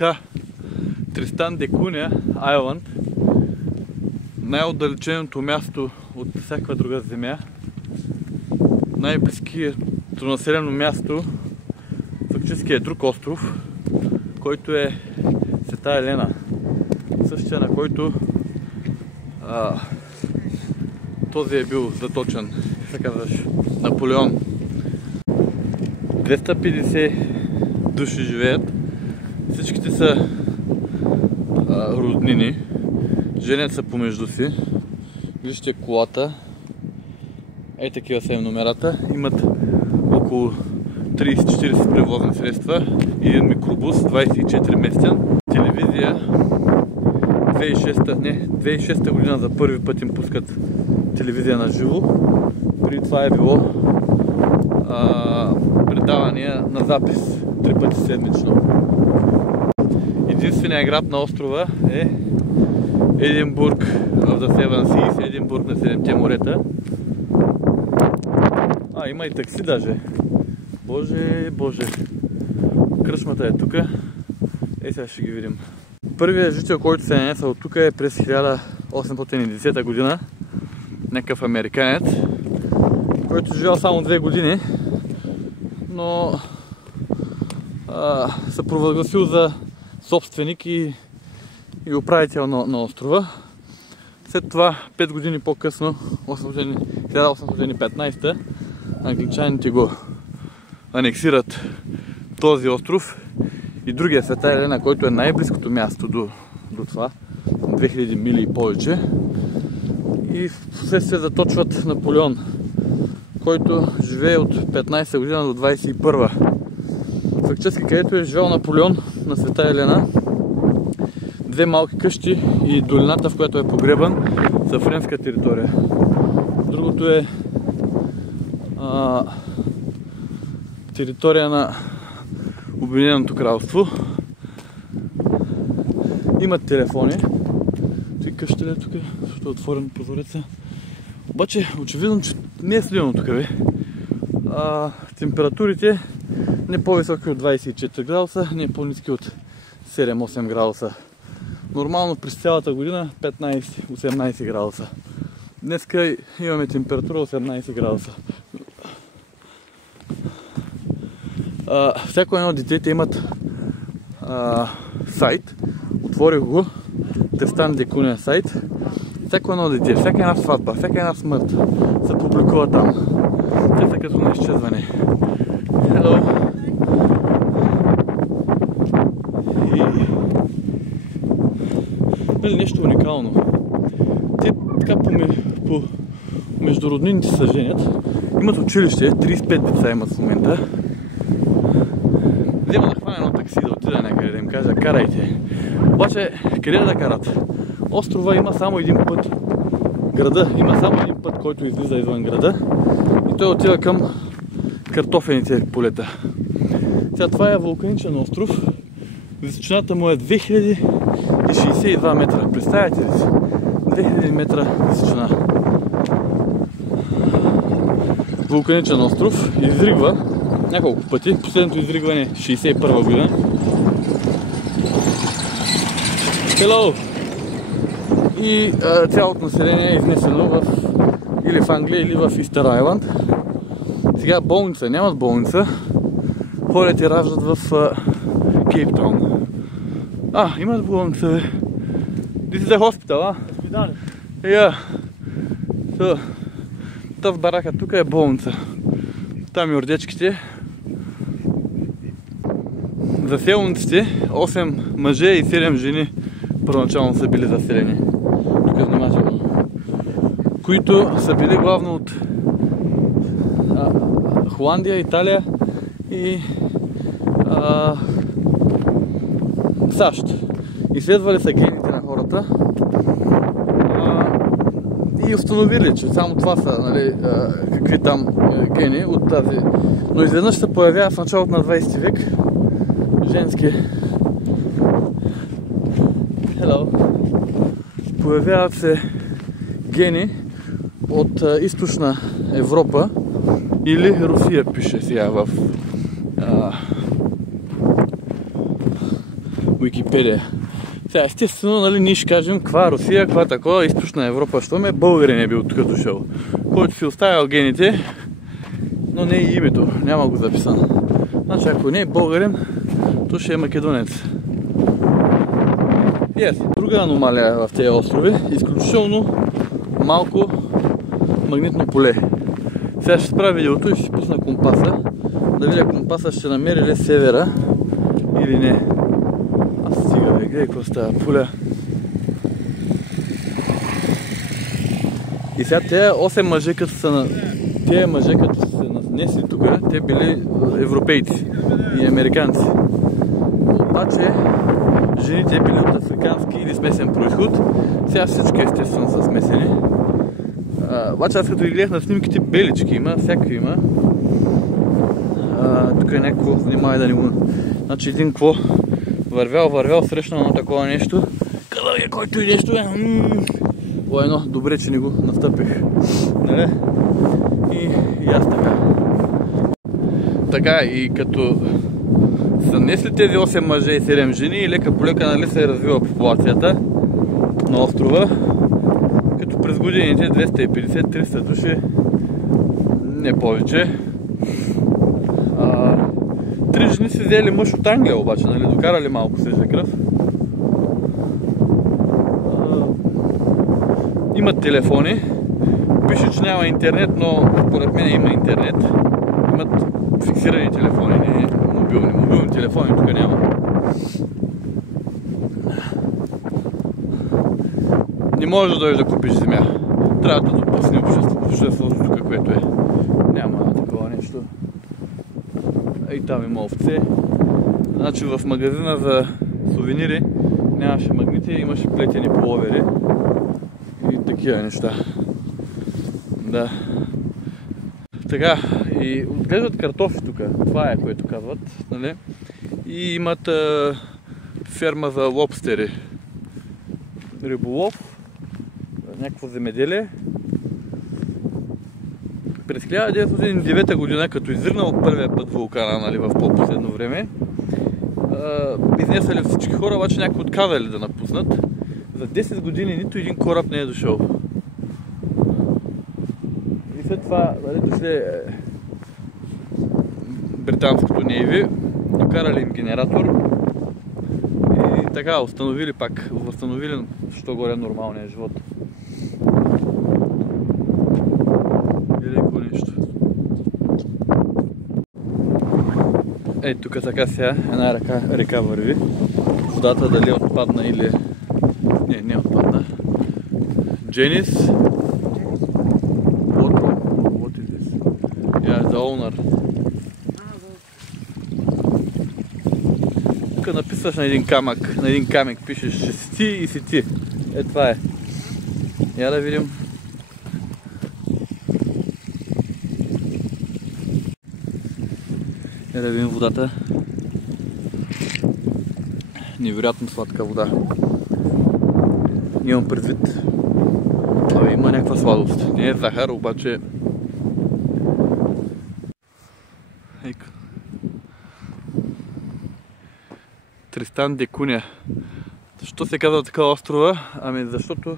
така Тристан де Куня Айланд, най-отдалеченото място от всякаква друга земя, най-близкото населено място фактически е друг остров, който е Света Елена, същия на който този е бил заточен, се казваш, Наполеон. 250 души живеят, всичките са роднини, женят са помежду си. Вижте колата, ей такива са им номерата, имат около 30-40 превозни средства и един микробус, 24 местен. Телевизия, 2006 година за първи път им пускат телевизия на живо. Преди това е било предавания на запис 3 пъти седмично. Единственият град на острова е Единбург в The Seven Seas, Единбург на Седемте морета. Има и такси даже. Боже, боже. Кръчмата е тук. Сега ще ги видим. Първият жител, който се е нанесъл тук е през 1810 година. Някакъв американец, който живял само 2 години, но се провъзгласил за собственик и управител на острова. След това, 5 години по-късно, 1815, англичаните го анексират този остров и другия, Света Елена, който е най-близкото място до това, 2000 мили и повече. И в последствие заточват Наполеон, който живее от 15 година до 21. Фактически, където е живял Наполеон на Света Елена, 2 малки къщи и долината, в която е погребан, са френска територия. Другото е територия на Обединеното кралство. Имат телефони. Той къща ли е тук, защото е отворен прозореца. Обаче, очевидно, че не е следено тук, бе. Температурите не по-високи от 24 градуса, не по-ниски от 7-8 градуса. Нормално през цялата година 15-18 градуса. Днеска имаме температура 18 градуса. Всяко едно детете имат сайт. Отворих го. Тристан де Куня сайт. Всяко едно дете, всяка една сватба, всяка една смърт се публикува там. Те са като на изчезване. Hello! И нещо уникално. Те така по между роднините се женят. Имат училище, 35 деца имат в момента. Взема да хвана едно такси, да отида някъде, да им кажа карайте. Обаче, къде да карат? Острова има само един път. Града има само един път, който излиза извън града. И той отива към картофените полета. Сега това е вулканичен остров. Височината му е 2062 метра. Представяте ли си? 2000 метра височина. Вулканичен остров. Изригва няколко пъти. Последното изригване е 61 година. Hello! И цялото население е изнесено или в Англия, или в Истър Айланд. Сега болница. Нямат болница. Хората и раждат в Кейптаун. Имат болница, бе. This is a hospital, Hospital? Yeah. Тази барака тук е болница. Там и ордечките. Заселниците, 8 мъже и 7 жени първоначално са били заселени. Тук е внимателно. Които са били главно от Холандия, Италия и САЩ. Изследвали са гените на хората и установили, че само това са, нали, какви там гени от тази. Но изведнъж се появява в началото на 20 век женски. Появяват се гени от източна Европа или Русия, пише сега в Уикипедия. Сега, естествено, нали, ние ще кажем каква Русия, каква такова, източна Европа, що ме българин е бил тук дошъл. Който си оставял гените, но не и името, няма го записано. Значи, ако не е българин, то ще е македонец. Друга аномалия в тези острови, изключително малко магнитно поле. Сега ще спра видеото и ще си пусна компаса, да видя компаса ще намери ли севера или не. Стига, гледай какво става, поля. И сега тези 8 мъже, като са наснесли тук, те били европейци и американци. Обаче жените били от африкански или смесен произход. Сега всички естествено са смесени. Обаче аз като ги гледах на снимките, белички има, всякакви има. Тук е някакво, внимавай да не го... Значи един какво вървял, срещнал на такова нещо. Казал е, който и нещо е. Едно, добре, че не го настъпих. Нали? И аз така. Така, и като са несли тези 8 мъже и 7 жени и лека по лека, нали, се е развила популацията на острова. Като през годините 250-300 души, не повече. 3 жени си взели мъж от Англия обаче, нали, докарали малко свежа кръв. Имат телефони, пише, че няма интернет, но според мен има интернет. Имат фиксирани телефони, не мобилни. Мобилни телефони тук няма. Не можеш да дойдеш да купиш земя. Трябва да допусне обществото тук, което е. Няма такова нещо. И там има овце. Значи в магазина за сувенири нямаше магнити, имаше плетени половери и такива неща. Да. Така, и отглеждат картофи тук. Това е, което казват, нали? И имат ферма за лобстери. Риболов, някакво земеделие. През 1909 година, като изригнал първия път вулкана, нали, в по-последно време, изнесали всички хора, обаче някои отказали да напуснат. За 10 години нито един кораб не е дошъл. И след това, нали, дошли британското Navy, докарали им генератор и така възстановили що горе нормалния живот. Ей, тук така сега една река върви. Водата дали отпадна или... Не отпадна. Дженис. What is this? Yeah, the owner. Тук написваш на един камък пишеш, че си ти и си ти. Е, това е. Я да видим. Да видим водата. Невероятно сладка вода. Имам предвид. Има някаква сладост. Не е захар, обаче... Тристан де Куня. Защо се казва така острова? Ами защото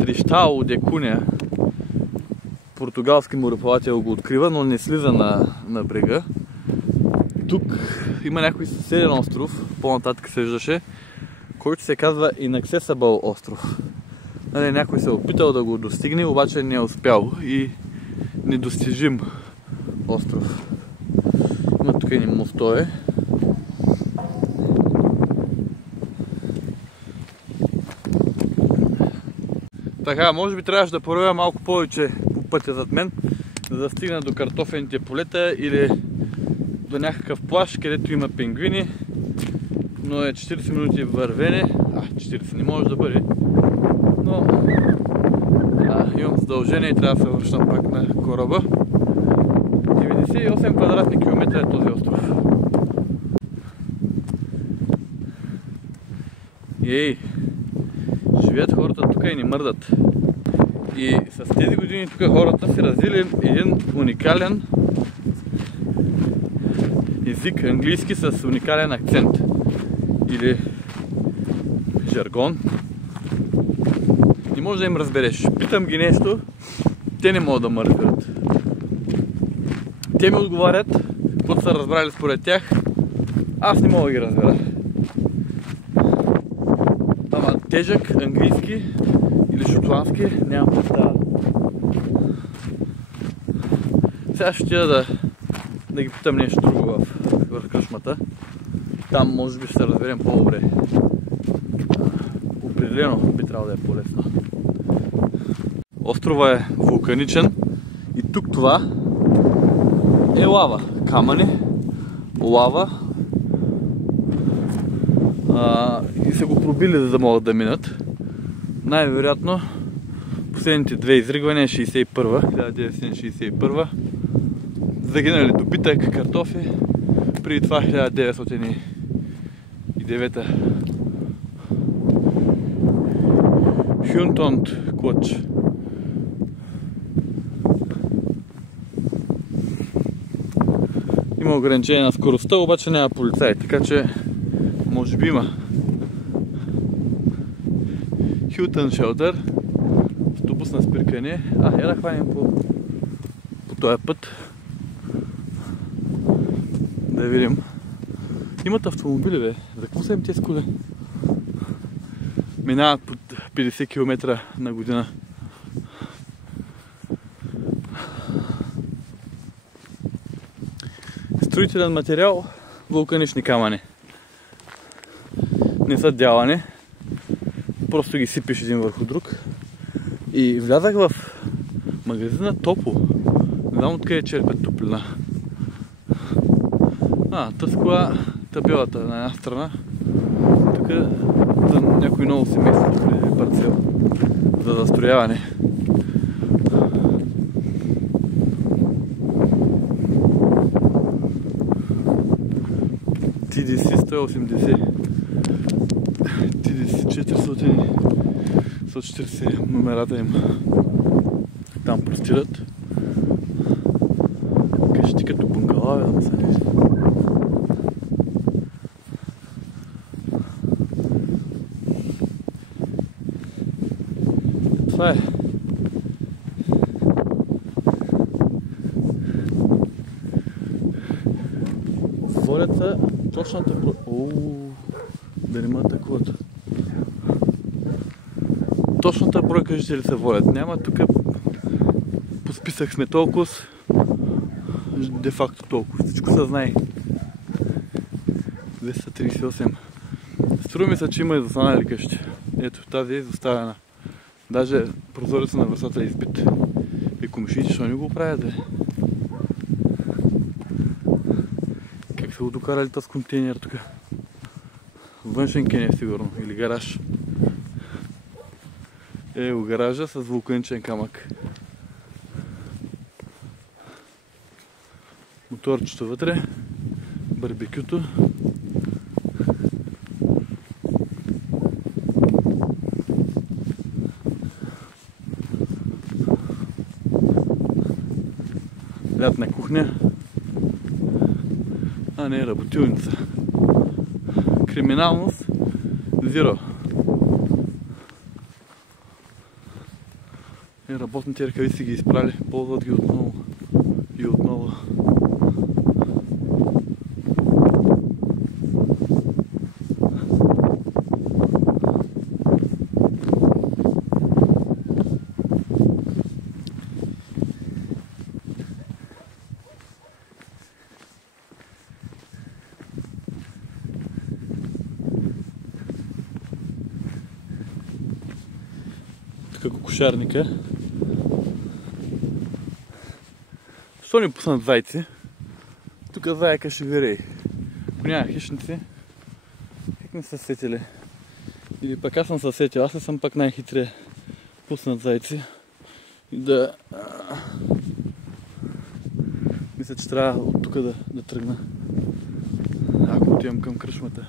Триштао де Куня, португалски мореплавател, го открива, но не слиза на брега. Тук има някой съседен остров, по-нататък се виждаше, който се казва Inaccessible остров. Нали, някой се е опитал да го достигне, обаче не е успял и недостижим остров. Има тук едни мостове. Така, може би трябваше да поровя малко повече по пътя зад мен, за да стигна до картофените полета или до някакъв плаж, където има пингвини, но е 40 минути вървене. 40 не може да бъде, но имам задължение и трябва да се връщам пак на кораба. 98 квадратни километра е този остров. Ей, живеят хората тук и не мърдат. И с тези години тук хората са развили един уникален език, английски с уникален акцент. Или жаргон. Не може да им разбереш. Питам ги нещо, те не могат да ме разберат. Те ми отговарят, каквото са разбрали според тях, аз не мога да ги разбера. Ама тежък английски или шотландски нямам представа. Сега ще отида да ги питам нещо друго в кръчмата. Там може би ще се разберем по-добре. Определено би трябвало да е по-лесно. Острова е вулканичен и тук това е лава. Камъни, лава и са го пробили, за да могат да минат. Най-вероятно последните две изригвания 1961 загинали добитък, картофи, преди това 1909 Хюнтонд клъч. Има ограничение на скоростта, обаче няма полицаи, така че може би има. Хилтън Шелтър, автобус на спиркане. Я да хванем по този път. Да видим. Имат автомобили, бе. За какво са им тези коли? Минават под 50 км на година. Строителен материал, вулканични камъни. Не са дялани. Просто ги сипиш един върху друг. И влязах в магазина топло. Не знам откъде черпят топлина. Тъс кола, табелата на една страна. Тук за някой ново семейство, тук е парцел за застрояване. TDC 180, TDC 440, номерата им там простират. Къщи като бунгала, да се вижда. Това е. Водят са точната брой... да не ме атакуват. Точната бройка жители се водят. Няма тук... По списък сме толкова... Де-факто толкова. Всичко се знае. 238. Струва ми се, че има изостанали къщи. Ето, тази е изоставена. Даже прозореца на връзата е избит. И комшиите, що не го правят, бе? Как са го докарали тази контейнер тук? Външен кенев сигурно, или гараж. Гаража с вулканичен камък. Моторчето вътре, барбекюто. Лятна кухня. Не, работилница. Криминалност. Зиро. Работните ръкави си ги изпрали. Ползват ги отново. И отново. Тук кокошарника. Защо ни пуснат зайци? Тук зайка ще вирей. Ако няма хищници, как не са сетили? Или пък аз съм се сетил, аз ли съм пък най-хитрия пуснат зайци. И да... Мисля, че трябва от тук да тръгна. Ако отивам към кръчмата.